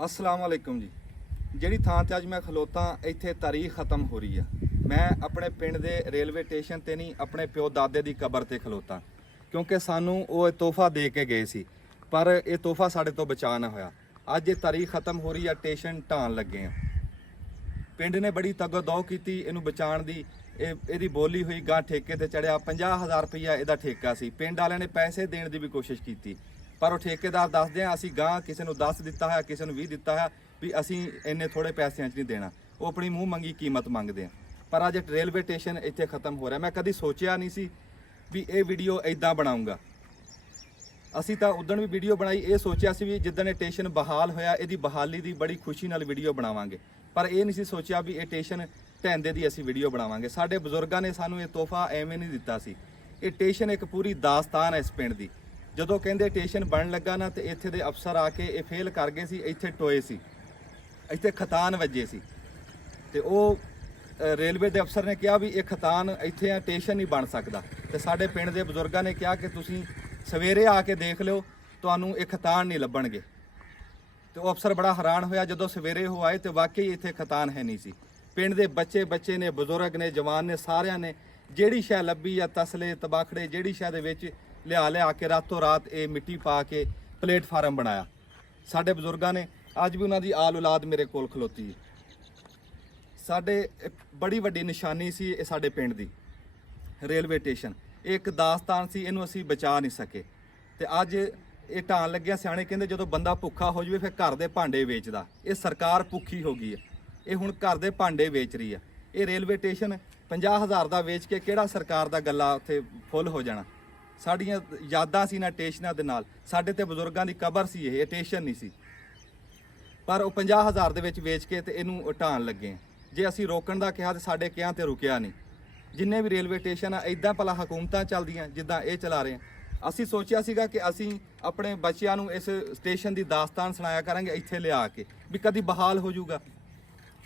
अस्सलाम वालेकुम जी। ਜਿਹੜੀ ਥਾਂ ਤੇ ਅੱਜ ਮੈਂ ਖਲੋਤਾ ਇੱਥੇ ਤਾਰੀਖ ਖਤਮ ਹੋ ਰਹੀ ਆ। ਮੈਂ ਆਪਣੇ ਪਿੰਡ ਦੇ ਰੇਲਵੇ ਸਟੇਸ਼ਨ ਤੇ ਨਹੀਂ, ਆਪਣੇ ਪਿਓ ਦਾਦੇ ਦੀ ਕਬਰ ਤੇ ਖਲੋਤਾ, ਕਿਉਂਕਿ ਸਾਨੂੰ ਉਹ ਤੋਹਫਾ ਦੇ ਕੇ ਗਏ ਸੀ, ਪਰ ਇਹ ਤੋਹਫਾ ਸਾਡੇ ਤੋਂ ਬਚਾ ਨਾ ਹੋਇਆ। ਅੱਜ ਇਹ ਤਾਰੀਖ ਖਤਮ ਹੋ ਰਹੀ ਆ, ਸਟੇਸ਼ਨ ਢਾਣ ਲੱਗੇ ਆ। ਪਿੰਡ ਨੇ ਬੜੀ ਤਗੋ-ਦੋ ਕੀਤੀ ਇਹਨੂੰ ਬਚਾਉਣ ਦੀ। ਇਹਦੀ ਬੋਲੀ ਹੋਈ ਗਾਂ ਠੇਕੇ ਤੇ ਚੜਿਆ। 50,000 ਰੁਪਈਆ ਇਹਦਾ ਠੇਕਾ ਸੀ। ਪਿੰਡ ਵਾਲਿਆਂ ਨੇ ਪੈਸੇ ਦੇਣ ਦੀ ਵੀ ਕੋਸ਼ਿਸ਼ ਕੀਤੀ, ਪਰ ਉਹ ਠੇਕੇਦਾਰ ਦੱਸਦੇ ਆ ਅਸੀਂ ਗਾਂ ਕਿਸੇ ਨੂੰ 10 ਦਿੱਤਾ ਹੈ, ਕਿਸੇ ਨੂੰ 20 ਦਿੱਤਾ ਹੈ, ਵੀ ਅਸੀਂ ਇੰਨੇ ਥੋੜੇ ਪੈਸਿਆਂ 'ਚ ਨਹੀਂ ਦੇਣਾ। ਉਹ ਆਪਣੀ ਮੂੰਹ ਮੰਗੀ ਕੀਮਤ ਮੰਗਦੇ ਆ। ਪਰ ਅੱਜ ਰੇਲਵੇ ਸਟੇਸ਼ਨ ਇੱਥੇ ਖਤਮ ਹੋ ਰਿਹਾ। ਮੈਂ ਕਦੀ ਸੋਚਿਆ ਨਹੀਂ ਸੀ ਵੀ ਇਹ ਵੀਡੀਓ ਇਦਾਂ ਬਣਾਉਂਗਾ। ਅਸੀਂ ਤਾਂ ਉਦਣ ਵੀ ਵੀਡੀਓ ਬਣਾਈ, ਇਹ ਸੋਚਿਆ ਸੀ ਵੀ ਜਿੱਦਣ ਇਹ ਸਟੇਸ਼ਨ ਬਹਾਲ ਹੋਇਆ ਇਹਦੀ ਬਹਾਲੀ ਦੀ ਬੜੀ ਖੁਸ਼ੀ ਨਾਲ ਵੀਡੀਓ ਬਣਾਵਾਂਗੇ, ਪਰ ਇਹ ਨਹੀਂ ਸੀ ਸੋਚਿਆ ਵੀ ਇਹ ਸਟੇਸ਼ਨ ਢਹਿੰਦੇ ਦੀ ਅਸੀਂ ਵੀਡੀਓ ਬਣਾਵਾਂਗੇ। ਸਾਡੇ ਬਜ਼ੁਰਗਾਂ ਨੇ ਸਾਨੂੰ ਇਹ ਤੋਹਫਾ ਐਵੇਂ ਨਹੀਂ ਦਿੱਤਾ ਸੀ। ਇਹ ਸਟੇਸ਼ਨ ਇੱਕ ਪੂਰੀ ਦਾਸਤਾਨ ਹੈ ਇਸ ਪਿੰਡ ਦੀ। ਜਦੋਂ ਕਹਿੰਦੇ ਸਟੇਸ਼ਨ ਬਣਨ ਲੱਗਾ ਨਾ, ਤੇ ਇੱਥੇ ਦੇ ਅਫਸਰ ਆ ਕੇ ਇਹ ਫੇਲ ਕਰ ਗਏ ਸੀ। ਇੱਥੇ ਟੋਏ ਸੀ, ਇੱਥੇ ਖਤਾਨ ਵੱਜੇ ਸੀ, ਤੇ ਉਹ ਰੇਲਵੇ ਦੇ ਅਫਸਰ ਨੇ ਕਿਹਾ ਵੀ ਇਹ ਖਤਾਨ ਇੱਥੇ ਆ, ਸਟੇਸ਼ਨ ਨਹੀਂ ਬਣ ਸਕਦਾ। ਤੇ ਸਾਡੇ ਪਿੰਡ ਦੇ ਬਜ਼ੁਰਗਾਂ ਨੇ ਕਿਹਾ ਕਿ ਤੁਸੀਂ ਸਵੇਰੇ ਆ ਕੇ ਦੇਖ ਲਿਓ, ਤੁਹਾਨੂੰ ਇਹ ਖਤਾਨ ਨਹੀਂ ਲੱਭਣਗੇ। ਤੇ ਉਹ ਅਫਸਰ ਬੜਾ ਹੈਰਾਨ ਹੋਇਆ ਜਦੋਂ ਸਵੇਰੇ ਉਹ ਆਏ ਤੇ ਵਾਕਈ ਇੱਥੇ ਖਤਾਨ ਹੈ ਨਹੀਂ ਸੀ। ਪਿੰਡ ਦੇ ਬੱਚੇ ਨੇ, ਬਜ਼ੁਰਗ ਨੇ, ਜਵਾਨ ਨੇ, ਸਾਰਿਆਂ ਨੇ ਜਿਹੜੀ ਸ਼ੈ ਲੱਭੀ ਆ, ਤਸਲੇ ਤਬਾਖੜੇ, ਜਿਹੜੀ ਸ਼ੈ ਦੇ ਵਿੱਚ ਲਿਆ ਕੇ ਰਾਤੋਂ ਰਾਤ ਇਹ ਮਿੱਟੀ ਪਾ ਕੇ ਪਲੇਟਫਾਰਮ ਬਣਾਇਆ। ਸਾਡੇ ਬਜ਼ੁਰਗਾਂ ਨੇ, ਅੱਜ ਵੀ ਉਹਨਾਂ ਦੀ ਆਲ ਔਲਾਦ ਮੇਰੇ ਕੋਲ ਖਲੋਤੀ ਹੈ। ਸਾਡੇ ਬੜੀ ਵੱਡੀ ਨਿਸ਼ਾਨੀ ਸੀ ਇਹ ਸਾਡੇ ਪਿੰਡ ਦੀ ਰੇਲਵੇ ਸਟੇਸ਼ਨ। ਇਹ ਇੱਕ ਦਾਸਤਾਨ ਸੀ, ਇਹਨੂੰ ਅਸੀਂ ਬਚਾ ਨਹੀਂ ਸਕੇ। ਤੇ ਅੱਜ ਇਹ ਢਾਣ ਲੱਗਿਆ। ਸਿਆਣੇ ਕਹਿੰਦੇ ਜਦੋਂ ਬੰਦਾ ਭੁੱਖਾ ਹੋ ਜਾਵੇ ਫਿਰ ਘਰ ਦੇ ਭਾਂਡੇ ਵੇਚਦਾ। ਇਹ ਸਰਕਾਰ ਭੁੱਖੀ ਹੋ ਗਈ ਹੈ, ਇਹ ਹੁਣ ਘਰ ਦੇ ਭਾਂਡੇ ਵੇਚ ਰਹੀ ਆ। ਇਹ ਰੇਲਵੇ ਸਟੇਸ਼ਨ 50,000 ਦਾ ਵੇਚ ਕੇ ਕਿਹੜਾ ਸਰਕਾਰ ਦਾ ਗੱਲਾ ਉੱਥੇ ਫੁੱਲ ਹੋ ਜਾਣਾ। ਸਾਡੀਆਂ ਯਾਦਾਂ ਸੀ ਨਾ ਸਟੇਸ਼ਨਾਂ ਦੇ ਨਾਲ। ਸਾਡੇ ਤੇ ਬਜ਼ੁਰਗਾਂ ਦੀ ਕਬਰ ਸੀ, ਇਹ ਸਟੇਸ਼ਨ ਨਹੀਂ ਸੀ। ਪਰ ਉਹ 50,000 ਦੇ ਵਿੱਚ ਵੇਚ ਕੇ ਤੇ ਇਹਨੂੰ ਢਾਣ ਲੱਗੇ। ਜੇ ਅਸੀਂ ਰੋਕਣ ਦਾ ਕਿਹਾ ਤੇ ਸਾਡੇ ਕਿਹਾ ਤੇ ਰੁਕਿਆ ਨਹੀਂ। ਜਿੰਨੇ ਵੀ ਰੇਲਵੇ ਸਟੇਸ਼ਨ ਆ ਇਦਾਂ ਭਲਾ ਹਕੂਮਤਾਂ ਚੱਲਦੀਆਂ ਜਿੱਦਾਂ ਇਹ ਚਲਾ ਰਹੇ ਆ। ਅਸੀਂ ਸੋਚਿਆ ਸੀਗਾ ਕਿ ਅਸੀਂ ਆਪਣੇ ਬੱਚਿਆਂ ਨੂੰ ਇਸ ਸਟੇਸ਼ਨ ਦੀ ਦਾਸਤਾਨ ਸੁਣਾਇਆ ਕਰਾਂਗੇ ਇੱਥੇ ਲਿਆ ਕੇ, ਵੀ ਕਦੀ ਬਹਾਲ ਹੋ ਜਾਊਗਾ,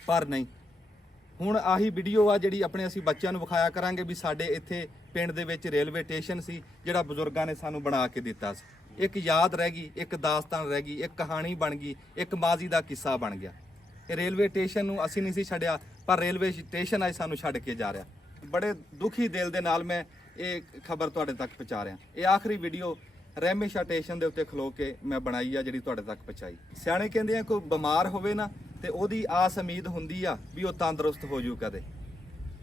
ਪਰ ਨਹੀਂ। ਹੁਣ ਆਹੀ ਵੀਡੀਓ ਆ ਜਿਹੜੀ ਆਪਣੇ ਅਸੀਂ ਬੱਚਿਆਂ ਨੂੰ ਵਿਖਾਇਆ ਕਰਾਂਗੇ ਵੀ ਸਾਡੇ ਇੱਥੇ ਪਿੰਡ ਦੇ ਵਿੱਚ ਰੇਲਵੇ ਸਟੇਸ਼ਨ ਸੀ, ਜਿਹੜਾ ਬਜ਼ੁਰਗਾਂ ਨੇ ਸਾਨੂੰ ਬਣਾ ਕੇ ਦਿੱਤਾ ਸੀ। ਇੱਕ ਯਾਦ ਰਹਿ ਗਈ, ਇੱਕ ਦਾਸਤਾਨ ਰਹਿ ਗਈ, ਇੱਕ ਕਹਾਣੀ ਬਣ ਗਈ, ਇੱਕ ਮਾਜ਼ੀ ਦਾ ਕਿੱਸਾ ਬਣ ਗਿਆ। ਇਹ ਰੇਲਵੇ ਸਟੇਸ਼ਨ ਨੂੰ ਅਸੀਂ ਨਹੀਂ ਸੀ ਛੱਡਿਆ, ਪਰ ਰੇਲਵੇ ਸਟੇਸ਼ਨ ਅੱਜ ਸਾਨੂੰ ਛੱਡ ਕੇ ਜਾ ਰਿਹਾ। ਬੜੇ ਦੁਖੀ ਦਿਲ ਦੇ ਨਾਲ ਮੈਂ ਇਹ ਖਬਰ ਤੁਹਾਡੇ ਤੱਕ ਪਹੁੰਚਾ ਰਿਹਾ। ਇਹ ਆਖਰੀ ਵੀਡੀਓ ਰਹਿਮੇਸ਼ਾ ਸਟੇਸ਼ਨ ਦੇ ਉੱਤੇ ਖਲੋ ਕੇ ਮੈਂ ਬਣਾਈ ਆ, ਜਿਹੜੀ ਤੁਹਾਡੇ ਤੱਕ ਪਹੁੰਚਾਈ। ਸਿਆਣੇ ਕਹਿੰਦੇ ਆ ਕੋਈ ਬਿਮਾਰ ਹੋਵੇ ਨਾ ਤੇ ਉਹਦੀ ਆਸ ਉਮੀਦ ਹੁੰਦੀ ਆ ਵੀ ਉਹ ਤੰਦਰੁਸਤ ਹੋ ਜੂ ਕਦੇ,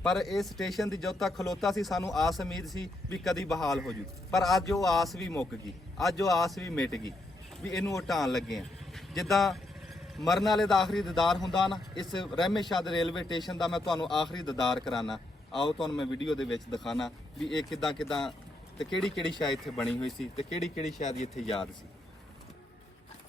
ਪਰ ਇਸ ਸਟੇਸ਼ਨ ਦੀ ਜਦੋਂ ਤੱਕ ਖਲੋਤਾ ਸੀ ਸਾਨੂੰ ਆਸ ਉਮੀਦ ਸੀ ਵੀ ਕਦੀ ਬਹਾਲ ਹੋ ਜੂ। ਪਰ ਅੱਜ ਉਹ ਆਸ ਵੀ ਮੁੱਕ ਗਈ, ਅੱਜ ਉਹ ਆਸ ਵੀ ਮਿਟ ਗਈ ਵੀ ਇਹਨੂੰ ਉਹ ਢਾਣ ਲੱਗੇ ਆ। ਜਿੱਦਾਂ ਮਰਨ ਵਾਲੇ ਦਾ ਆਖਰੀ ਦੀਦਾਰ ਹੁੰਦਾ ਨਾ, ਇਸ ਰਹਿਮੇਸ਼ਾਹ ਦੇ ਰੇਲਵੇ ਸਟੇਸ਼ਨ ਦਾ ਮੈਂ ਤੁਹਾਨੂੰ ਆਖਰੀ ਦੀਦਾਰ ਕਰਾਣਾ। ਆਓ ਤੁਹਾਨੂੰ ਮੈਂ ਵੀਡੀਓ ਦੇ ਵਿੱਚ ਦਿਖਾਣਾ ਵੀ ਇਹ ਕਿੱਦਾਂ ਤੇ ਕਿਹੜੀ ਸ਼ਾਇਦ ਇੱਥੇ ਬਣੀ ਹੋਈ ਸੀ ਤੇ ਕਿਹੜੀ ਸ਼ਾਇਦ ਇੱਥੇ ਯਾਦ ਸੀ।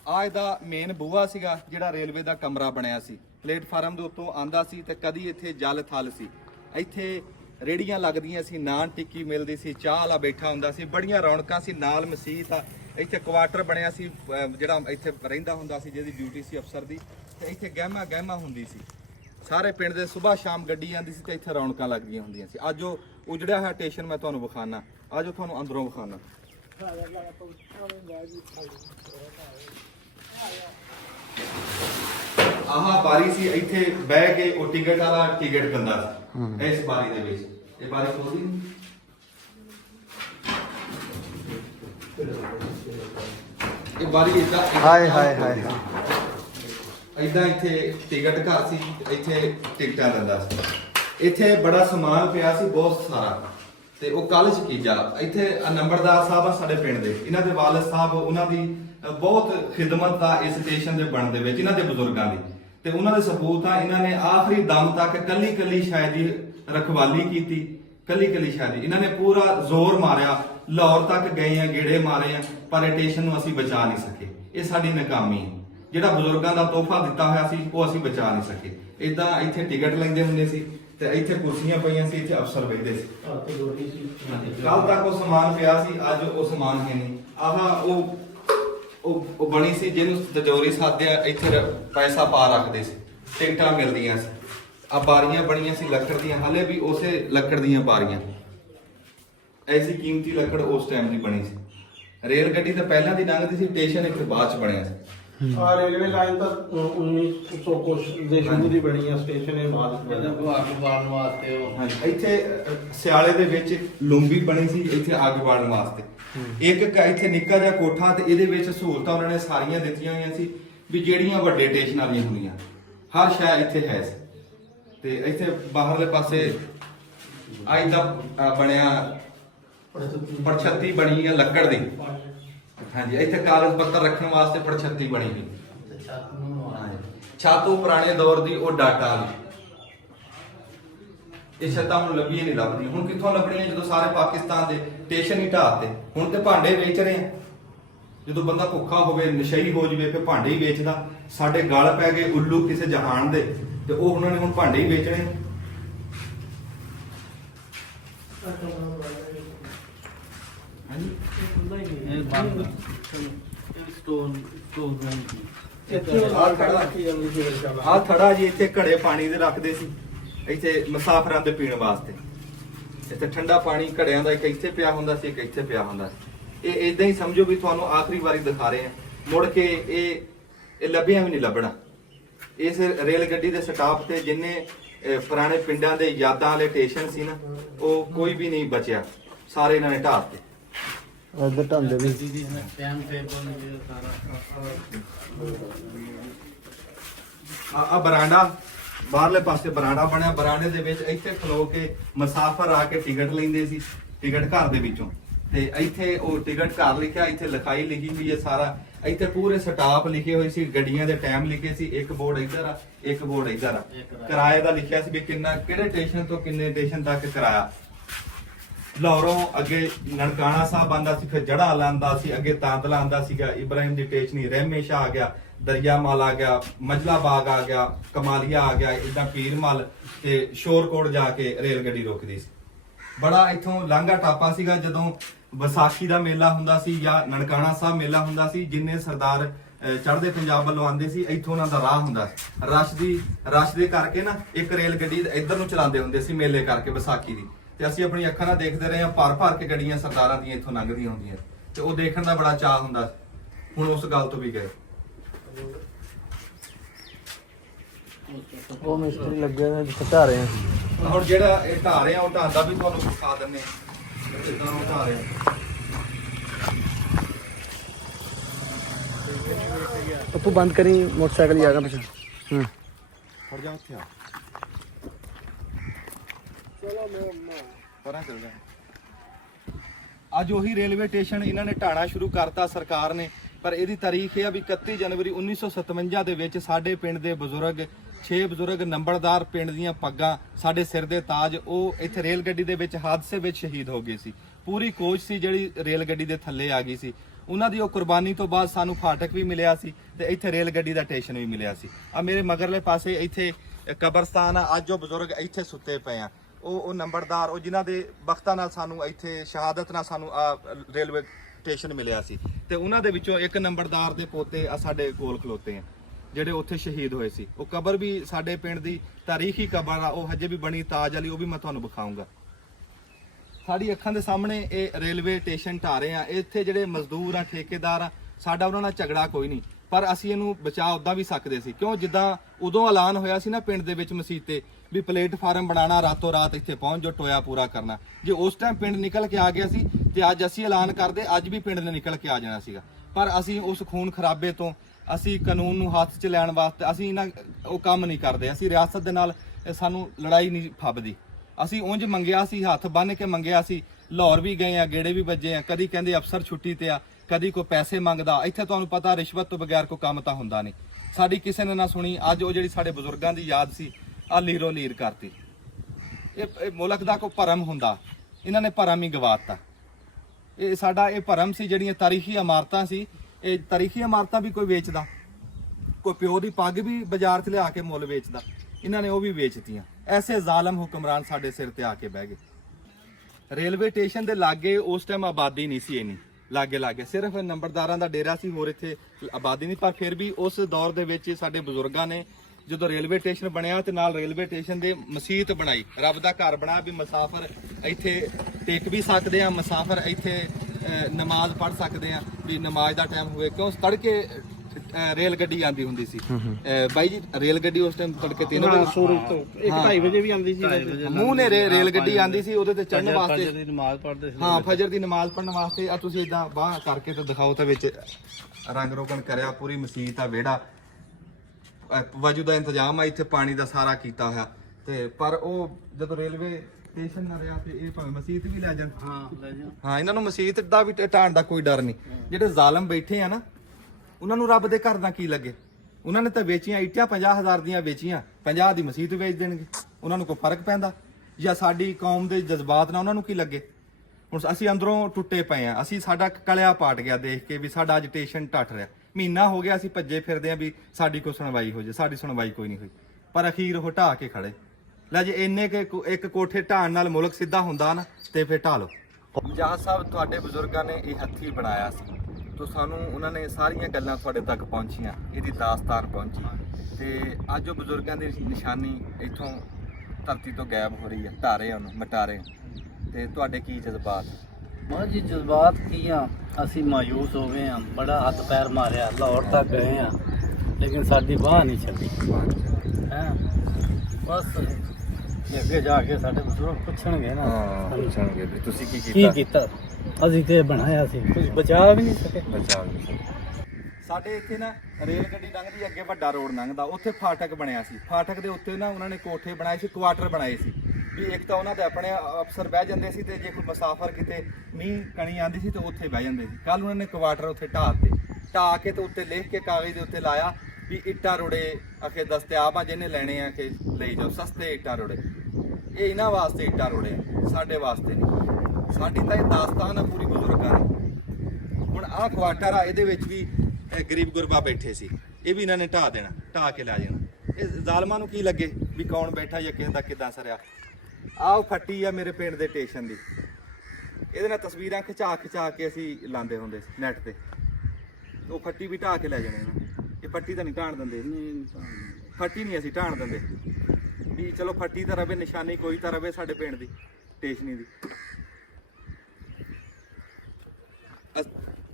ਆ ਇਹਦਾ ਮੇਨ ਬੂਹਾ ਸੀਗਾ, ਜਿਹੜਾ ਰੇਲਵੇ ਦਾ ਕਮਰਾ ਬਣਿਆ ਸੀ। ਪਲੇਟਫਾਰਮ ਦੇ ਉੱਤੋਂ ਆਂਦਾ ਸੀ ਤੇ ਕਦੀ ਇੱਥੇ ਜਲ ਥਲ ਸੀ। ਇੱਥੇ ਰੇੜੀਆਂ ਲੱਗਦੀਆਂ ਸੀ, ਨਾਨ ਟਿੱਕੀ ਮਿਲਦੀ ਸੀ, ਚਾਹ ਵਾਲਾ ਬੈਠਾ ਹੁੰਦਾ ਸੀ, ਬੜੀਆਂ ਰੌਣਕਾਂ ਸੀ। ਨਾਲ ਮਸੀਤ ਆ, ਇੱਥੇ ਕੁਆਟਰ ਬਣਿਆ ਸੀ, ਜਿਹੜਾ ਇੱਥੇ ਰਹਿੰਦਾ ਹੁੰਦਾ ਸੀ, ਜਿਹਦੀ ਡਿਊਟੀ ਸੀ ਅਫਸਰ ਦੀ। ਤੇ ਇੱਥੇ ਗਹਿਮਾ ਹੁੰਦੀ ਸੀ। ਸਾਰੇ ਪਿੰਡ ਦੇ ਸਵੇਰ ਸ਼ਾਮ ਗੱਡੀ ਆਉਂਦੀ ਸੀ ਤੇ ਇੱਥੇ ਰੌਣਕਾਂ ਲੱਗਦੀਆਂ ਹੁੰਦੀਆਂ ਸੀ। ਅੱਜ ਉਹ ਉਜੜਿਆ ਹੋਇਆ ਸਟੇਸ਼ਨ ਮੈਂ ਤੁਹਾਨੂੰ ਵਿਖਾਣਾ। ਅੱਜ ਉਹ ਤੁਹਾਨੂੰ ਅੰਦਰੋਂ ਵਿਖਾਣਾ। ਆਹ ਬਾਰੀ ਸੀ, ਇੱਥੇ ਬਹਿ ਕੇ ਉਹ ਟਿਕਟ ਵਾਲਾ ਟਿਕਟ ਦਿੰਦਾ ਸੀ ਇਸ ਬਾਰੀ ਦੇ ਵਿੱਚ। ਇਹ ਬਾਰੀ ਖੋਲਦੀ ਇਹ ਬਾਰੀ ਇਦਾਂ ਹਾਏ ਇਦਾਂ ਇੱਥੇ ਟਿਕਟ ਘਰ ਸੀ, ਇੱਥੇ ਟਿਕਟਾਂ ਦਿੰਦਾ ਸੀ। ਇੱਥੇ ਬੜਾ ਸਮਾਨ ਪਿਆ ਸੀ ਬਹੁਤ ਸਾਰਾ, ਤੇ ਉਹ ਕੱਲ ਸ਼ਕੀਜਾ ਇੱਥੇ ਨੰਬਰਦਾਰ ਸਾਹਿਬ ਆ ਸਾਡੇ ਪਿੰਡ ਦੇ, ਇਹਨਾਂ ਦੇ ਵਾਲਿਦ ਸਾਹਿਬ, ਉਹਨਾਂ ਦੀ ਬਹੁਤ ਖਿਦਮਤ ਆ ਇਸ ਸਟੇਸ਼ਨ ਦੇ ਬਣਨ ਦੇ ਵਿੱਚ, ਇਹਨਾਂ ਦੇ ਬਜ਼ੁਰਗਾਂ ਦੀ। ਤੇ ਉਹਨਾਂ ਦੇ ਸਬੂਤ ਆ, ਇਹਨਾਂ ਨੇ ਆਖਰੀ ਦਮ ਤੱਕ ਕੱਲੀ ਸ਼ਾਇਦ ਦੀ ਰਖਵਾਲੀ ਕੀਤੀ, ਕੱਲੀ ਸ਼ਾਇਦ ਇਹਨਾਂ ਨੇ ਪੂਰਾ ਜ਼ੋਰ ਮਾਰਿਆ। ਲਾਹੌਰ ਤੱਕ ਗਏ ਆ, ਗੇੜੇ ਮਾਰੇ ਆ, ਪਰ ਸਟੇਸ਼ਨ ਨੂੰ ਅਸੀਂ ਬਚਾ ਨਹੀਂ ਸਕੇ। ਇਹ ਸਾਡੀ ਨਾਕਾਮੀ ਹੈ। ਜਿਹੜਾ ਬਜ਼ੁਰਗਾਂ ਦਾ ਤੋਹਫਾ ਦਿੱਤਾ ਹੋਇਆ ਸੀ ਉਹ ਅਸੀਂ ਬਚਾ ਨਹੀਂ ਸਕੇ। ਇਦਾਂ ਇੱਥੇ ਟਿਕਟ ਲੈਂਦੇ ਹੁੰਦੇ ਸੀ ਤੇ ਇੱਥੇ ਕੁਰਸੀਆਂ ਪਈਆਂ ਸੀ, ਇੱਥੇ ਅਫਸਰ ਬੈਠਦੇ ਸੀ। ਕੱਲ ਤੱਕ ਉਹ ਸਮਾਨ ਪਿਆ ਸੀ, ਅੱਜ ਉਹ ਸਮਾਨ ਹੈ ਨਹੀਂ। ਆਹ ਉਹ ਬਣੀ ਸੀ ਜਿਹਨੂੰ ਤਜੋਰੀ ਸਾਧਿਆ, ਇੱਥੇ ਪੈਸਾ ਪਾ ਰੱਖਦੇ ਸੀ, ਟਿਕਟਾਂ ਮਿਲਦੀਆਂ ਸੀ। ਆ ਬਾਰੀਆਂ ਬਣੀਆਂ ਸੀ ਲੱਕੜ ਦੀਆਂ, ਹਾਲੇ ਵੀ ਉਸੇ ਲੱਕੜ ਦੀਆਂ ਬਾਰੀਆਂ। ਐਸੀ ਕੀਮਤੀ ਲੱਕੜ ਉਸ ਟਾਈਮ ਦੀ ਬਣੀ ਸੀ। ਰੇਲ ਗੱਡੀ ਤਾਂ ਪਹਿਲਾਂ ਦੀ ਲੰਘਦੀ ਸੀ, ਸਟੇਸ਼ਨ ਇੱਥੇ ਬਾਅਦ ਚ ਬਣਿਆ ਸੀ। ਆ ਰੇਲਵੇ ਲਾਈਨ ਤਾਂ 1900 ਕੁਛ ਦੇ ਸ਼ੁਰੂ ਦੀ ਬਣੀ ਆ, ਸਟੇਸ਼ਨ ਇਹ ਬਾਅਦ ਚ ਬਣਿਆ। ਅੱਗ ਬਾਲਣ ਵਾਸਤੇ ਉਹ ਹਾਂਜੀ, ਇੱਥੇ ਸਿਆਲੇ ਦੇ ਵਿੱਚ ਲੁੰਬੀ ਬਣੀ ਸੀ, ਇੱਥੇ ਅੱਗ ਬਾਲਣ ਵਾਸਤੇ। ਇੱਥੇ ਨਿੱਕਾ ਜਿਹਾ ਕੋਠਾ ਤੇ ਇਹਦੇ ਵਿੱਚ ਸਹੂਲਤਾਂ ਉਹਨਾਂ ਨੇ ਸਾਰੀਆਂ ਦਿੱਤੀਆਂ ਹੋਈਆਂ ਸੀ ਵੀ ਜਿਹੜੀਆਂ ਵੱਡੇ ਸਟੇਸ਼ਨ ਵਾਲੀਆਂ ਹੁੰਦੀਆਂ, ਹਰ ਸ਼ੈ ਇੱਥੇ ਹੈ ਸੀ। ਤੇ ਇੱਥੇ ਬਾਹਰਲੇ ਪਾਸੇ ਅੱਜ ਦਾ ਬਣਿਆ ਪਰਛੱਤੀ ਬਣੀ ਹੈ ਲੱਕੜ ਦੀ। ਹਾਂਜੀ, ਇੱਥੇ ਕਾਗਜ਼ ਪੱਤਰ ਰੱਖਣ ਵਾਸਤੇ ਪਰਛੱਤੀ ਬਣੀ ਹੋਈ। ਛੱਤ ਉਹ ਪੁਰਾਣੇ ਦੌਰ ਦੀ, ਉਹ ਡਾਟਾ ਵਾਲੀ। ਇਹ ਛੱਤਾਂ ਹੁਣ ਲੱਭੀਆਂ ਨਹੀਂ ਲੱਭਦੀਆਂ। ਹੁਣ ਕਿੱਥੋਂ ਲੱਭਣੀਆਂ ਜਦੋਂ ਸਾਰੇ ਪਾਕਿਸਤਾਨ ਦੇ ਸਟੇਸ਼ਨ ਹੀ ਢਾਹਤੇ। ਹੁਣ ਤੇ ਭਾਂਡੇ ਵੇਚ ਰਹੇ ਆ। ਜਦੋਂ ਬੰਦਾ ਭੁੱਖਾ ਹੋਵੇ, ਨਸ਼ਈ ਹੋ ਜਵੇ, ਫਿਰ ਭਾਂਡੇ ਹੀ ਵੇਚਦਾ। ਸਾਡੇ ਗਲ ਪੈ ਗਏ ਉੱਲੂ ਕਿਸੇ ਜਹਾਨ ਦੇ, ਤੇ ਉਹ ਉਹਨਾਂ ਨੇ ਹੁਣ ਭਾਂਡੇ ਹੀ ਵੇਚਣੇ। ਇਹ ਬੰਦ ਸਟੋਨ ਆਹ ਥੜਾ ਜੀ ਇੱਥੇ ਘੜੇ ਪਾਣੀ ਦੇ ਰੱਖਦੇ ਸੀ, ਇੱਥੇ ਮੁਸਾਫਰਾਂ ਦੇ ਪੀਣ ਵਾਸਤੇ। ਇੱਥੇ ਠੰਡਾ ਪਾਣੀ ਘੜਿਆਂ ਦਾ ਇੱਕ ਇੱਥੇ ਪਿਆ ਹੁੰਦਾ ਸੀ, ਇੱਕ ਇੱਥੇ ਪਿਆ ਹੁੰਦਾ ਸੀ। ਇਹ ਇਦਾਂ ਹੀ ਸਮਝੋ ਵੀ ਤੁਹਾਨੂੰ ਆਖਰੀ ਵਾਰੀ ਦਿਖਾ ਰਹੇ ਆ। ਮੁੜ ਕੇ ਇਹ ਲੱਭਿਆ ਵੀ ਨਹੀਂ ਲੱਭਣਾ। ਇਸ ਰੇਲ ਗੱਡੀ ਦੇ ਸਟਾਪ ਤੇ ਜਿੰਨੇ ਪੁਰਾਣੇ ਪਿੰਡਾਂ ਦੇ ਯਾਦਾਂ ਵਾਲੇ ਸਟੇਸ਼ਨ ਸੀ ਨਾ, ਉਹ ਕੋਈ ਵੀ ਨਹੀਂ ਬਚਿਆ, ਸਾਰੇ ਇਹਨਾਂ ਨੇ ਢਾਹ ਦਿੱਤੇ। ਇੱਧਰ ਢਾਂਦੇ ਵੀ ਟਾਈਮ ਟੇਬਲ ਇਹ ਸਾਰਾ ਆ ਬਰਾਂਡਾ, ਬਾਹਰਲੇ ਪਾਸੇ ਬਰਾਂਡਾ ਬਣਿਆ। ਬਰਾਂਡੇ ਦੇ ਵਿੱਚ ਇੱਥੇ ਖਲੋ ਕੇ ਮੁਸਾਫਰ ਆ ਕੇ ਟਿਕਟ ਲੈਂਦੇ ਸੀ, ਟਿਕਟ ਘਰ ਦੇ ਵਿੱਚੋਂ। ਤੇ ਇੱਥੇ ਉਹ ਟਿਕਟ ਘਰ ਲਿਖਿਆ, ਇੱਥੇ ਲਿਖਾਈ ਲਿਖੀ ਹੋਈ ਹੈ ਸਾਰਾ। ਇੱਥੇ ਪੂਰੇ ਸਟਾਪ ਲਿਖੇ ਹੋਏ ਸੀ, ਗੱਡੀਆਂ ਦੇ ਟਾਈਮ ਲਿਖੇ ਸੀ। ਇੱਕ ਬੋਰਡ ਇੱਧਰ ਆ, ਇੱਕ ਬੋਰਡ ਇੱਧਰ ਆ। ਕਿਰਾਏ ਦਾ ਲਿਖਿਆ ਸੀ ਵੀ ਕਿੰਨਾ, ਕਿਹੜੇ ਸਟੇਸ਼ਨ ਤੋਂ ਕਿੰਨੇ ਸਟੇਸ਼ਨ ਤੱਕ ਕਿਰਾਇਆ। ਲਾਹੌਰੋਂ ਅੱਗੇ ਨਨਕਾਣਾ ਸਾਹਿਬ ਆਂਦਾ ਸੀ, ਫਿਰ ਜੜਾ ਆਂਦਾ ਸੀ, ਅੱਗੇ ਤਾਂਦਲਾ ਆਂਦਾ ਸੀਗਾ, ਇਬਰਾਹਿਮ ਦੀ ਟੇਸ਼ਨੀ, ਰਹਿਮੇਸ਼ਾ ਆ ਗਿਆ, ਦਰਿਆ ਮਲ ਆ ਗਿਆ, ਮਜਲਾ ਬਾਗ ਆ ਗਿਆ, ਕਮਾਲੀਆ ਆ ਗਿਆ, ਇਦਾਂ ਪੀਰਮਲ ਤੇ ਸ਼ੋਰਕੋਟ ਜਾ ਕੇ ਰੇਲ ਗੱਡੀ ਰੁਕਦੀ ਸੀ। ਬੜਾ ਇੱਥੋਂ ਲਾਂਘਾ ਟਾਪਾ ਸੀਗਾ। ਜਦੋਂ ਵਿਸਾਖੀ ਦਾ ਮੇਲਾ ਹੁੰਦਾ ਸੀ ਜਾਂ ਨਨਕਾਣਾ ਸਾਹਿਬ ਮੇਲਾ ਹੁੰਦਾ ਸੀ, ਜਿੰਨੇ ਸਰਦਾਰ ਚੜ੍ਹਦੇ ਪੰਜਾਬ ਵੱਲੋਂ ਆਉਂਦੇ ਸੀ, ਇੱਥੋਂ ਉਹਨਾਂ ਦਾ ਰਾਹ ਹੁੰਦਾ ਸੀ। ਰਸ਼ ਦੇ ਕਰਕੇ ਨਾ ਇੱਕ ਰੇਲ ਗੱਡੀ ਇੱਧਰ ਨੂੰ ਚਲਾਉਂਦੇ ਹੁੰਦੇ ਸੀ ਮੇਲੇ ਕਰਕੇ ਵਿਸਾਖੀ ਦੀ। ਤੇ ਅਸੀਂ ਆਪਣੀ ਅੱਖਾਂ ਨਾਲ ਦੇਖਦੇ ਰਹੇ ਹਾਂ, ਭਰ ਕੇ ਗੱਡੀਆਂ ਸਰਦਾਰਾਂ ਦੀਆਂ ਇੱਥੋਂ ਲੰਘਦੀਆਂ ਹੁੰਦੀਆਂ, ਤੇ ਉਹ ਦੇਖਣ ਦਾ ਬੜਾ ਚਾਅ ਹੁੰਦਾ ਸੀ। ਹੁਣ ਉਸ ਗੱਲ ਤੋਂ ਵੀ ਗਏ। ਉਹ ਮਿਸਤਰੀ ਲੱਗੇ ਨੇ ਜਿੱਥੇ ਢਾ ਰਹੇ ਆ। ਹੁਣ ਜਿਹੜਾ ਇਹ ਢਾ ਰਹੇ ਆ, ਉਹ ਢਾਂਦਾ ਵੀ ਤੁਹਾਨੂੰ ਦਿਖਾ ਦਿੰਨੇ ਆ ਜਿੱਦਾਂ ਉਹ ਢਾ ਰਹੇ ਆ। ਤੂੰ ਬੰਦ ਕਰੀ, ਮੋਟਰਸਾਈਕਲ ਹੀ ਆ ਗਿਆ ਪਿੱਛੇ। ਫੜ ਜਾ ਉੱਥੇ ਆ, ਪਰਾਂ ਚੱਲ ਜਾ। ਅੱਜ ਉਹੀ ਰੇਲਵੇ ਸਟੇਸ਼ਨ ਇਹਨਾਂ ਨੇ ਢਾਣਾ ਸ਼ੁਰੂ ਕਰਤਾ ਸਰਕਾਰ ਨੇ। ਪਰ ਇਹਦੀ ਤਾਰੀਖ ਇਹ ਆ ਵੀ 31 ਜਨਵਰੀ 1957 ਦੇ ਵਿੱਚ ਸਾਡੇ ਪਿੰਡ ਦੇ ਬਜ਼ੁਰਗ 6 ਬਜ਼ੁਰਗ ਨੰਬਰਦਾਰ, ਪਿੰਡ ਦੀਆਂ ਪੱਗਾਂ, ਸਾਡੇ ਸਿਰ ਦੇ ਤਾਜ, ਉਹ ਇੱਥੇ ਰੇਲ ਗੱਡੀ ਦੇ ਵਿੱਚ ਹਾਦਸੇ ਵਿੱਚ ਸ਼ਹੀਦ ਹੋ ਗਏ ਸੀ। ਪੂਰੀ ਕੋਚ ਸੀ ਜਿਹੜੀ ਰੇਲ ਗੱਡੀ ਦੇ ਥੱਲੇ ਆ ਗਈ ਸੀ। ਉਹਨਾਂ ਦੀ ਉਹ ਕੁਰਬਾਨੀ ਤੋਂ ਬਾਅਦ ਸਾਨੂੰ ਫਾਟਕ ਵੀ ਮਿਲਿਆ ਸੀ ਤੇ ਇੱਥੇ ਰੇਲ ਗੱਡੀ ਦਾ ਸਟੇਸ਼ਨ ਵੀ ਮਿਲਿਆ ਸੀ। ਆ ਮੇਰੇ ਮਗਰਲੇ ਪਾਸੇ ਇੱਥੇ ਕਬਰਸਤਾਨ ਆ। ਅੱਜ ਉਹ ਬਜ਼ੁਰਗ ਇੱਥੇ ਸੁੱਤੇ ਪਏ ਆ। ਉਹ ਨੰਬਰਦਾਰ, ਉਹ ਜਿਨ੍ਹਾਂ ਦੇ ਬਖਤਾਂ ਨਾਲ ਸਾਨੂੰ ਇੱਥੇ ਸ਼ਹਾਦਤ ਨਾਲ ਸਾਨੂੰ ਆ ਰੇਲਵੇ ਸਟੇਸ਼ਨ ਮਿਲਿਆ ਸੀ। ਤੇ ਉਹਨਾਂ ਦੇ ਵਿੱਚੋਂ ਇੱਕ ਨੰਬਰਦਾਰ ਦੇ ਪੋਤੇ ਆ ਸਾਡੇ ਕੋਲ ਖਲੋਤੇ ਆ, ਜਿਹੜੇ ਉੱਥੇ ਸ਼ਹੀਦ ਹੋਏ ਸੀ। ਉਹ ਕਬਰ ਵੀ ਸਾਡੇ ਪਿੰਡ ਦੀ ਤਾਰੀਖੀ ਕਬਰ ਆ, ਉਹ ਹਜੇ ਵੀ ਬਣੀ ਤਾਜ ਵਾਲੀ, ਉਹ ਵੀ ਮੈਂ ਤੁਹਾਨੂੰ ਵਿਖਾਊਂਗਾ। ਸਾਡੀ ਅੱਖਾਂ ਦੇ ਸਾਹਮਣੇ ਇਹ ਰੇਲਵੇ ਸਟੇਸ਼ਨ ਢਾ ਰਹੇ ਆ। ਇੱਥੇ ਜਿਹੜੇ ਮਜ਼ਦੂਰ ਆ, ਠੇਕੇਦਾਰ ਆ, ਸਾਡਾ ਉਹਨਾਂ ਨਾਲ ਝਗੜਾ ਕੋਈ ਨਹੀਂ, ਪਰ ਅਸੀਂ ਇਹਨੂੰ ਬਚਾ ਉਦਾਂ ਵੀ ਸਕਦੇ ਸੀ। ਕਿਉਂ, ਜਿੱਦਾਂ ਉਦੋਂ ਐਲਾਨ ਹੋਇਆ ਸੀ ਨਾ ਪਿੰਡ ਦੇ ਵਿੱਚ ਮਸੀਤੇ ਵੀ ਪਲੇਟਫਾਰਮ ਬਣਾਉਣਾ, ਰਾਤੋਂ ਰਾਤ ਇੱਥੇ ਪਹੁੰਚ ਜੋ, ਟੋਇਆ ਪੂਰਾ ਕਰਨਾ। ਜੇ ਉਸ ਟਾਈਮ ਪਿੰਡ ਨਿਕਲ ਕੇ ਆ ਗਿਆ ਸੀ ਤੇ ਅੱਜ ਅਸੀਂ ਐਲਾਨ ਕਰਦੇ, ਅੱਜ ਵੀ ਪਿੰਡ ਨੇ ਨਿਕਲ ਕੇ ਆ ਜਾਣਾ ਸੀਗਾ। ਪਰ ਅਸੀਂ ਉਸ ਖੂਨ ਖਰਾਬੇ ਤੋਂ, ਅਸੀਂ ਕਾਨੂੰਨ ਨੂੰ ਹੱਥ 'ਚ ਲੈਣ ਵਾਸਤੇ ਅਸੀਂ ਇਹਨਾਂ ਉਹ ਕੰਮ ਨਹੀਂ ਕਰਦੇ। ਅਸੀਂ ਰਿਆਸਤ ਦੇ ਨਾਲ ਸਾਨੂੰ ਲੜਾਈ ਨਹੀਂ ਫੱਬਦੀ। ਅਸੀਂ ਉਂਝ ਮੰਗਿਆ ਸੀ, ਹੱਥ ਬੰਨ੍ਹ ਕੇ ਮੰਗਿਆ ਸੀ। ਲਾਹੌਰ ਵੀ ਗਏ ਆ, ਗੇੜੇ ਵੀ ਵੱਜੇ ਆ। ਕਦੀ ਕਹਿੰਦੇ ਅਫਸਰ ਛੁੱਟੀ ਤੇ ਆ, ਕਦੀ ਕੋਈ ਪੈਸੇ ਮੰਗਦਾ। ਇੱਥੇ ਤੁਹਾਨੂੰ ਪਤਾ ਰਿਸ਼ਵਤ ਤੋਂ ਬਗੈਰ ਕੋਈ ਕੰਮ ਤਾਂ ਹੁੰਦਾ ਨਹੀਂ। ਸਾਡੀ ਕਿਸੇ ਨੇ ਨਾ ਸੁਣੀ। ਅੱਜ ਉਹ ਜਿਹੜੀ ਸਾਡੇ ਬਜ਼ੁਰਗਾਂ ਦੀ ਯਾਦ ਸੀ, ਆ ਲੀਰੋ ਲੀਰ ਕਰਤੀ। ਇਹ ਮੁਲਕ ਦਾ ਕੋਈ ਭਰਮ ਹੁੰਦਾ, ਇਹਨਾਂ ਨੇ ਭਰਮ ਹੀ ਗਵਾਤਾ। ਇਹ ਸਾਡਾ ਇਹ ਭਰਮ ਸੀ। ਜਿਹੜੀਆਂ ਤਾਰੀਖੀ ਇਮਾਰਤਾਂ ਸੀ, ਇਹ ਤਾਰੀਖੀ ਇਮਾਰਤਾਂ ਵੀ ਕੋਈ ਵੇਚਦਾ, ਕੋਈ ਪਿਓ ਦੀ ਪੱਗ ਵੀ ਬਾਜ਼ਾਰ 'ਚ ਲਿਆ ਕੇ ਮੁੱਲ ਵੇਚਦਾ, ਇਹਨਾਂ ਨੇ ਉਹ ਵੀ ਵੇਚਤੀਆਂ। ਐਸੇ ਜ਼ਾਲਮ ਹੁਕਮਰਾਨ ਸਾਡੇ ਸਿਰ ਤੇ ਆ ਕੇ ਬਹਿ ਗਏ। ਰੇਲਵੇ ਸਟੇਸ਼ਨ ਦੇ ਲਾਗੇ ਉਸ ਟਾਈਮ ਆਬਾਦੀ ਨਹੀਂ ਸੀ ਇੰਨੀ, ਲਾਗੇ ਸਿਰਫ ਨੰਬਰਦਾਰਾਂ ਦਾ ਡੇਰਾ ਸੀ, ਹੋਰ ਇੱਥੇ ਆਬਾਦੀ ਨਹੀਂ। ਪਰ ਫਿਰ ਵੀ ਉਸ ਦੌਰ ਦੇ ਵਿੱਚ ਸਾਡੇ ਬਜ਼ੁਰਗਾਂ ਨੇ ਜਦੋਂ ਰੇਲਵੇ ਸਟੇਸ਼ਨ ਬਣਿਆ ਤੇ ਨਾਲ ਰੇਲਵੇ ਸਟੇਸ਼ਨ ਦੇ ਮਸੀਤ ਬਣਾਈ, ਰੱਬ ਦਾ ਘਰ ਬਣਾਇਆ ਵੀ ਮੁਸਾਫਰ ਇੱਥੇ ਟੇਕ ਵੀ ਸਕਦੇ ਆ, ਮੁਸਾਫਰ ਇੱਥੇ ਨਮਾਜ਼ ਪੜ੍ਹ ਸਕਦੇ ਆ, ਵੀ ਨਮਾਜ਼ ਦਾ ਟਾਈਮ ਹੋਵੇ। ਕਿਉਂ ਤੜਕੇ ਰੇਲ ਗੱਡੀ ਆਂਦੀ ਹੁੰਦੀ ਸੀ ਬਾਈ ਜੀ, ਰੇਲ ਗੱਡੀ ਉਸ ਟਾਈਮ ਤੜਕੇ 3 ਹਾਂ ਵਜੇ ਸੂਰਜ ਤੋਂ 1:30 ਵਜੇ ਵੀ ਆਉਂਦੀ ਸੀ ਮੂੰਹ ਨੇ ਰੇਲ ਗੱਡੀ ਆਂਦੀ ਸੀ, ਉਹਦੇ ਤੇ ਚੜਨ ਵਾਸਤੇ ਦੀ ਨਮਾਜ਼ ਪੜ੍ਹਦੇ ਸੀ। ਹਾਂ ਫਜਰ ਦੀ ਨਮਾਜ਼ ਪੜਨ ਵਾਸਤੇ ਆ ਤੁਸੀਂ ਇਦਾਂ ਬਾਹ ਕਰਕੇ ਤੇ ਦਿਖਾਓ ਤਾਂ ਵਿੱਚ ਰੰਗ ਰੋਗਨ ਕਰਿਆ, ਪੂਰੀ ਮਸਜਿਦ ਆ, ਵਿਹੜਾ ਵਜੂ ਦਾ ਇੰਤਜ਼ਾਮ ਆ, ਇੱਥੇ ਪਾਣੀ ਦਾ ਸਾਰਾ ਕੀਤਾ ਹੋਇਆ। ਤੇ ਪਰ ਉਹ ਜਦੋਂ ਰੇਲਵੇ ਸਟੇਸ਼ਨ ਨਾ ਰਿਹਾ ਤੇ ਇਹ ਭਾਵੇਂ ਮਸਜਿਦ ਵੀ ਲੈ ਜਾਣ। ਹਾਂ ਲੈ ਜਾ। ਹਾਂ ਇਹਨਾਂ ਨੂੰ ਮਸਜਿਦ ਦਾ ਵੀ ਢਾਣ ਦਾ ਕੋਈ ਡਰ ਨਹੀਂ। ਜਿਹੜੇ ਜ਼ਾਲਮ ਬੈਠੇ ਆ ਨਾ, ਉਹਨਾਂ ਨੂੰ ਰੱਬ ਦੇ ਘਰ ਦਾ ਕੀ ਲੱਗੇ? ਉਹਨਾਂ ਨੇ ਤਾਂ ਵੇਚੀਆਂ ਇੱਟਾਂ 50,000 ਦੀਆਂ ਵੇਚੀਆਂ, 50 ਦੀ ਮਸਜਿਦ ਵੇਚ ਦੇਣਗੇ। ਉਹਨਾਂ ਨੂੰ ਕੋਈ ਫਰਕ ਪੈਂਦਾ? ਜਾਂ ਸਾਡੀ ਕੌਮ ਦੇ ਜਜ਼ਬਾਤ ਨਾਲ ਉਹਨਾਂ ਨੂੰ ਕੀ ਲੱਗੇ? ਹੁਣ ਅਸੀਂ ਅੰਦਰੋਂ ਟੁੱਟੇ ਪਏ ਆ, ਅਸੀਂ ਸਾਡਾ ਕਲਿਆ ਪਾਟ ਗਿਆ ਦੇਖ ਕੇ ਵੀ ਸਾਡਾ ਐਜੀਟੇਸ਼ਨ ਟੱਟ ਰਿਹਾ। ਮਹੀਨਾ ਹੋ ਗਿਆ ਅਸੀਂ ਭੱਜੇ ਫਿਰਦੇ ਆ ਵੀ ਸਾਡੀ ਕੋਈ ਸੁਣਵਾਈ ਹੋ ਜੇ, ਸਾਡੀ ਸੁਣਵਾਈ ਕੋਈ ਨਹੀਂ ਹੋਈ। ਪਰ ਅਖੀਰ ਉਹ ਢਾਹ ਕੇ ਖੜੇ। ਲੈ ਜੇ ਇੰਨੇ ਇੱਕ ਕੋਠੇ ਢਾਣ ਨਾਲ ਮੁਲਕ ਸਿੱਧਾ ਹੁੰਦਾ ਨਾ ਤੇ ਫਿਰ ਢਾਹ ਲਓ। ਮੁਜਾਹਦ ਸਾਹਿਬ ਤੁਹਾਡੇ ਬਜ਼ੁਰਗਾਂ ਨੇ ਇਹ ਹੱਥੀਂ ਬਣਾਇਆ ਸੀ, ਤੋਂ ਸਾਨੂੰ ਉਹਨਾਂ ਨੇ ਸਾਰੀਆਂ ਗੱਲਾਂ ਤੁਹਾਡੇ ਤੱਕ ਪਹੁੰਚੀਆਂ, ਇਹਦੀ ਦਾਸਤਾਨ ਪਹੁੰਚੀ। ਤੇ ਅੱਜ ਉਹ ਬਜ਼ੁਰਗਾਂ ਦੀ ਨਿਸ਼ਾਨੀ ਇੱਥੋਂ ਧਰਤੀ ਤੋਂ ਗਾਇਬ ਹੋ ਰਹੀ ਹੈ, ਢਾਰੇ ਉਹਨੂੰ ਮਿਟਾ ਰਹੇ। ਤੇ ਤੁਹਾਡੇ ਕੀ ਜਜ਼ਬਾਤ? ਬਹੁਤ ਜੀ ਜਜ਼ਬਾਤ ਕੀ ਆ, ਅਸੀਂ ਮਾਯੂਸ ਹੋ ਗਏ ਆ, ਬੜਾ ਹੱਥ ਪੈਰ ਮਾਰਿਆ, ਲਾਹੌਰ ਤੱਕ ਗਏ ਆ, ਲੇਕਿਨ ਸਾਡੀ ਬਾਹ ਨਹੀਂ ਚੱਲੀ ਹੈ। ਬਸ ਅੱਗੇ ਜਾ ਕੇ ਸਾਡੇ ਬਜ਼ੁਰਗ ਪੁੱਛਣਗੇ ਨਾ, ਪੁੱਛਣਗੇ ਵੀ ਤੁਸੀਂ ਕੀ ਕੀ ਕੀਤਾ। ਅਸੀਂ ਤੇ ਬਣਾਇਆ ਸੀ, ਕੁਝ ਬਚਾ ਵੀ ਨਹੀਂ ਸਕੇ। ਸਾਡੇ ਇੱਥੇ ਨਾ ਰੇਲ ਗੱਡੀ ਲੰਘਦੀ, ਅੱਗੇ ਵੱਡਾ ਰੋਡ ਲੰਘਦਾ, ਉੱਥੇ ਫਾਟਕ ਬਣਿਆ ਸੀ। ਫਾਟਕ ਦੇ ਉੱਤੇ ਨਾ ਉਹਨਾਂ ਨੇ ਕੋਠੇ ਬਣਾਏ ਸੀ, ਕੁਆਟਰ ਬਣਾਏ ਸੀ ਵੀ ਇੱਕ ਤਾਂ ਉਹਨਾਂ ਦੇ ਆਪਣੇ ਅਫਸਰ ਬਹਿ ਜਾਂਦੇ ਸੀ, ਤੇ ਜੇ ਕੋਈ ਮੁਸਾਫਰ ਕਿਤੇ ਮੀਂਹ ਕਣੀ ਆਂਦੀ ਸੀ ਤੇ ਉੱਥੇ ਬਹਿ ਜਾਂਦੇ ਸੀ। ਕੱਲ ਉਹਨਾਂ ਨੇ ਕੁਆਟਰ ਉੱਥੇ ਢਾਹ ਕੇ ਤੇ ਉੱਤੇ ਲਿਖ ਕੇ ਕਾਗਜ਼ ਦੇ ਉੱਤੇ ਲਾਇਆ ਵੀ ਇੱਟਾਂ ਰੋੜੇ ਅਖੇ ਦਸਤਿਆਬ ਆ, ਜਿਹਨੇ ਲੈਣੇ ਆ ਕਿ ਲਈ ਜਾਓ, ਸਸਤੇ ਇੱਟਾਂ ਰੋੜੇ। ਇਹ ਇਹਨਾਂ ਵਾਸਤੇ ਇੱਟਾਂ ਰੋੜੇ ਆ, ਸਾਡੇ ਵਾਸਤੇ ਨਹੀਂ। ਸਾਡੀ ਤਾਂ ਇਹ ਦਾਸਤਾਨ ਆ ਪੂਰੀ ਬਜ਼ੁਰਗਾਂ ਦੀ। ਹੁਣ ਆਹ ਕੁਆਟਰ ਆ, ਇਹਦੇ ਵਿੱਚ ਵੀ ਗਰੀਬ ਗੁਰਬਾ ਬੈਠੇ ਸੀ, ਇਹ ਵੀ ਇਹਨਾਂ ਨੇ ਢਾਹ ਦੇਣਾ, ਢਾਹ ਕੇ ਲੈ ਜਾਣਾ। ਇਹ ਜ਼ਾਲਮਾਂ ਨੂੰ ਕੀ ਲੱਗੇ ਵੀ ਕੌਣ ਬੈਠਾ ਜਾਂ ਕਿਸੇ ਦਾ ਕਿੱਦਾਂ ਸਰਿਆ। ਆਹ ਫੱਟੀ ਆ ਮੇਰੇ ਪਿੰਡ ਦੇ ਸਟੇਸ਼ਨ ਦੀ, ਇਹਦੇ ਨਾਲ ਤਸਵੀਰਾਂ ਖਿਚਾ ਕੇ ਅਸੀਂ ਲਾਉਂਦੇ ਹੁੰਦੇ ਸੀ ਨੈਟ ਤੇ। ਉਹ ਫੱਟੀ ਵੀ ਢਾਹ ਕੇ ਲੈ ਜਾਣੇ ਨਾ। ਇਹ ਫੱਟੀ ਤਾਂ ਨਹੀਂ ਢਾਣ ਦਿੰਦੇ, ਫੱਟੀ ਨਹੀਂ ਅਸੀਂ ਢਾਣ ਦਿੰਦੇ ਵੀ ਚਲੋ ਫੱਟੀ ਤਾਂ ਰਵੇ, ਨਿਸ਼ਾਨੀ ਕੋਈ ਤਾਂ ਰਵੇ ਸਾਡੇ ਪਿੰਡ ਦੀ ਸਟੇਸ਼ਨੀ ਦੀ।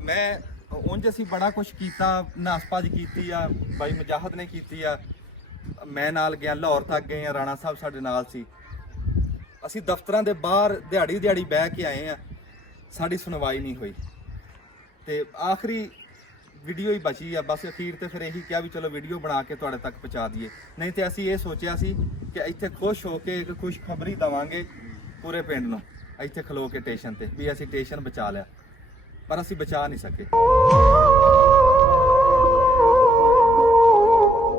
ਮੈਂ ਉਂਝ ਅਸੀਂ ਬੜਾ ਕੁਝ ਕੀਤਾ, ਨਾਸਪਾਜ ਕੀਤੀ ਆ, ਬਾਈ ਮੁਜਾਹਦ ਨੇ ਕੀਤੀ ਆ, ਮੈਂ ਨਾਲ ਗਿਆ, ਲਾਹੌਰ ਤੱਕ ਗਏ ਆ, ਰਾਣਾ ਸਾਹਿਬ ਸਾਡੇ ਨਾਲ ਸੀ। ਅਸੀਂ ਦਫ਼ਤਰਾਂ ਦੇ ਬਾਹਰ ਦਿਹਾੜੀ ਬਹਿ ਕੇ ਆਏ ਆ, ਸਾਡੀ ਸੁਣਵਾਈ ਨਹੀਂ ਹੋਈ। ਤੇ ਆਖਰੀ ਵੀਡੀਓ ਹੀ ਬਚੀ ਆ ਬਸ। ਅਖੀਰ ਤੇ ਫਿਰ ਇਹੀ ਕਿਹਾ ਵੀ ਚਲੋ ਵੀਡੀਓ ਬਣਾ ਕੇ ਤੁਹਾਡੇ ਤੱਕ ਪਹੁੰਚਾ ਦਈਏ। ਨਹੀਂ ਤੇ ਅਸੀਂ ਇਹ ਸੋਚਿਆ ਸੀ ਕਿ ਇੱਥੇ ਖੁਸ਼ ਹੋ ਕੇ ਇੱਕ ਖੁਸ਼ਖਬਰੀ ਦਵਾਂਗੇ ਪੂਰੇ ਪਿੰਡ ਨੂੰ, ਇੱਥੇ ਖਲੋ ਕੇ ਸਟੇਸ਼ਨ ਤੇ ਵੀ ਅਸੀਂ ਸਟੇਸ਼ਨ ਬਚਾ ਲਿਆ, ਪਰ ਅਸੀਂ ਬਚਾ ਨਹੀਂ ਸਕੇ।